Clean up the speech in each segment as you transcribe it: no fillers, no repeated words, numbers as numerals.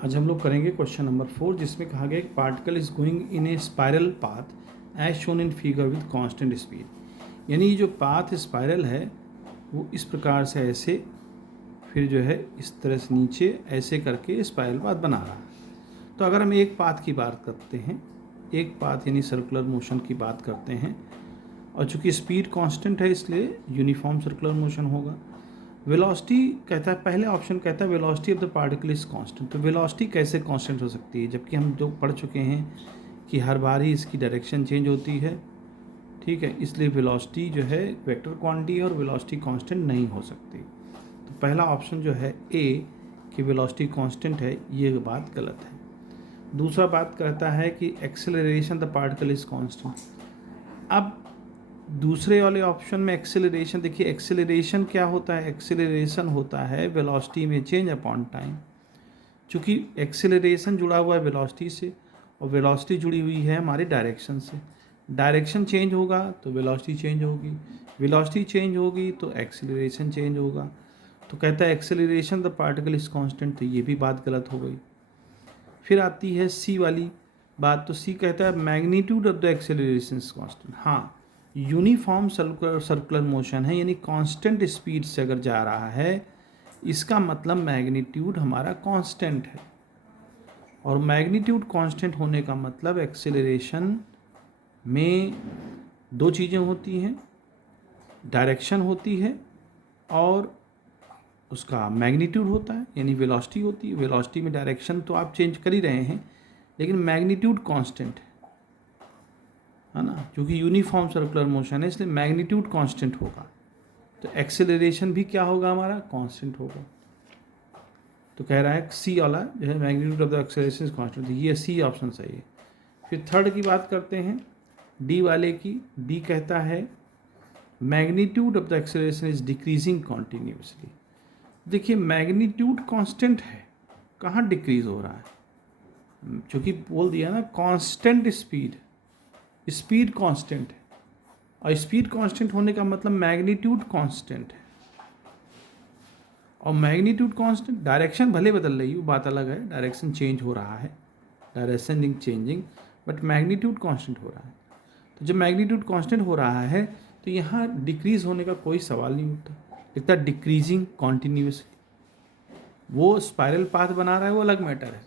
आज हम लोग करेंगे क्वेश्चन नंबर 4, जिसमें कहा गया एक particle is going in a spiral path as shown in figure with constant speed. यानी जो पाथ स्पाइरल है वो इस प्रकार से ऐसे, फिर जो है इस तरह से नीचे ऐसे करके स्पाइरल पाथ बना रहा है। तो अगर हम एक पाथ की बात करते हैं, एक पाथ यानी सर्कुलर मोशन की बात करते हैं, और चूंकि स्पीड कांस्टेंट है इसलिए यूनिफॉर्म सर्कुलर मोशन होगा। वेलोसिटी कहता है, पहले ऑप्शन कहता है velocity of the particle is constant. तो वेलोसिटी कैसे कांस्टेंट हो सकती है, जबकि हम जो पढ़ चुके हैं कि हर बार ही इसकी डायरेक्शन चेंज होती है। ठीक है, इसलिए वेलोसिटी जो है वेक्टर क्वांटिटी है और वेलोसिटी कांस्टेंट नहीं हो सकती। तो पहला ऑप्शन जो है ए कि वेलोसिटी कांस्टेंट है, ये बात गलत है। दूसरा बात कहता है कि acceleration the particle is constant. अब दूसरे वाले ऑप्शन में एक्सेलरेशन, देखिए एक्सेलरेशन क्या होता है, एक्सेलरेशन होता है वेलोसिटी में चेंज अपॉन टाइम। चूँकि एक्सेलरेशन जुड़ा हुआ है वेलोसिटी से और वेलोसिटी जुड़ी हुई है हमारे डायरेक्शन से। डायरेक्शन चेंज होगा तो वेलोसिटी चेंज होगी, वेलोसिटी चेंज होगी तो एक्सेलरेशन चेंज होगा। तो कहता है acceleration the particle is constant, तो ये भी बात गलत हो गई। फिर आती है सी वाली बात। तो सी कहता है magnitude of the acceleration is constant. हाँ, यूनिफॉर्म सर्कुलर मोशन है, यानी कांस्टेंट स्पीड से अगर जा रहा है इसका मतलब मैग्नीट्यूड हमारा कांस्टेंट है। और मैग्नीट्यूड कांस्टेंट होने का मतलब एक्सेलरेशन में दो चीज़ें होती हैं, डायरेक्शन होती है और उसका मैग्नीट्यूड होता है, यानी वेलोसिटी होती है। वेलोसिटी में डायरेक्शन तो आप चेंज कर ही रहे हैं, लेकिन मैग्नीट्यूड कांस्टेंट है ना, क्योंकि यूनिफॉर्म सर्कुलर मोशन है इसलिए मैग्नीट्यूड कांस्टेंट होगा। तो एक्सेलरेशन भी क्या होगा हमारा, कांस्टेंट होगा। तो कह रहा है सी वाला जो है magnitude of the acceleration is constant, ये सी ऑप्शन सही है। फिर थर्ड की बात करते हैं, डी वाले की। डी कहता है magnitude of the acceleration is decreasing continuously. देखिए मैग्नीट्यूड कांस्टेंट है, कहाँ डिक्रीज हो रहा है, क्योंकि बोल दिया ना कांस्टेंट स्पीड, स्पीड कांस्टेंट है और स्पीड कांस्टेंट होने का मतलब मैग्नीट्यूड कांस्टेंट है। और मैग्नीट्यूड कांस्टेंट, डायरेक्शन भले बदल रही हो बात अलग है, डायरेक्शन चेंज हो रहा है, direction changing, but magnitude constant हो रहा है। तो जब मैग्नीट्यूड कांस्टेंट हो रहा है तो यहाँ डिक्रीज होने का कोई सवाल नहीं उठता, लिखता डिक्रीजिंग कॉन्टीन्यूसली। वो स्पाइरल पाथ बना रहा है वो अलग मैटर है,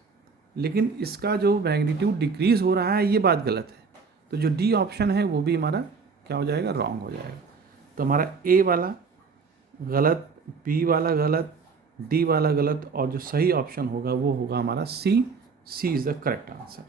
लेकिन इसका जो मैग्नीट्यूड डिक्रीज हो रहा है ये बात गलत है। तो जो डी ऑप्शन है वो भी हमारा क्या हो जाएगा, रॉन्ग हो जाएगा। तो हमारा ए वाला गलत, बी वाला गलत, डी वाला गलत, और जो सही ऑप्शन होगा वो होगा हमारा सी। सी इज़ द करेक्ट आंसर।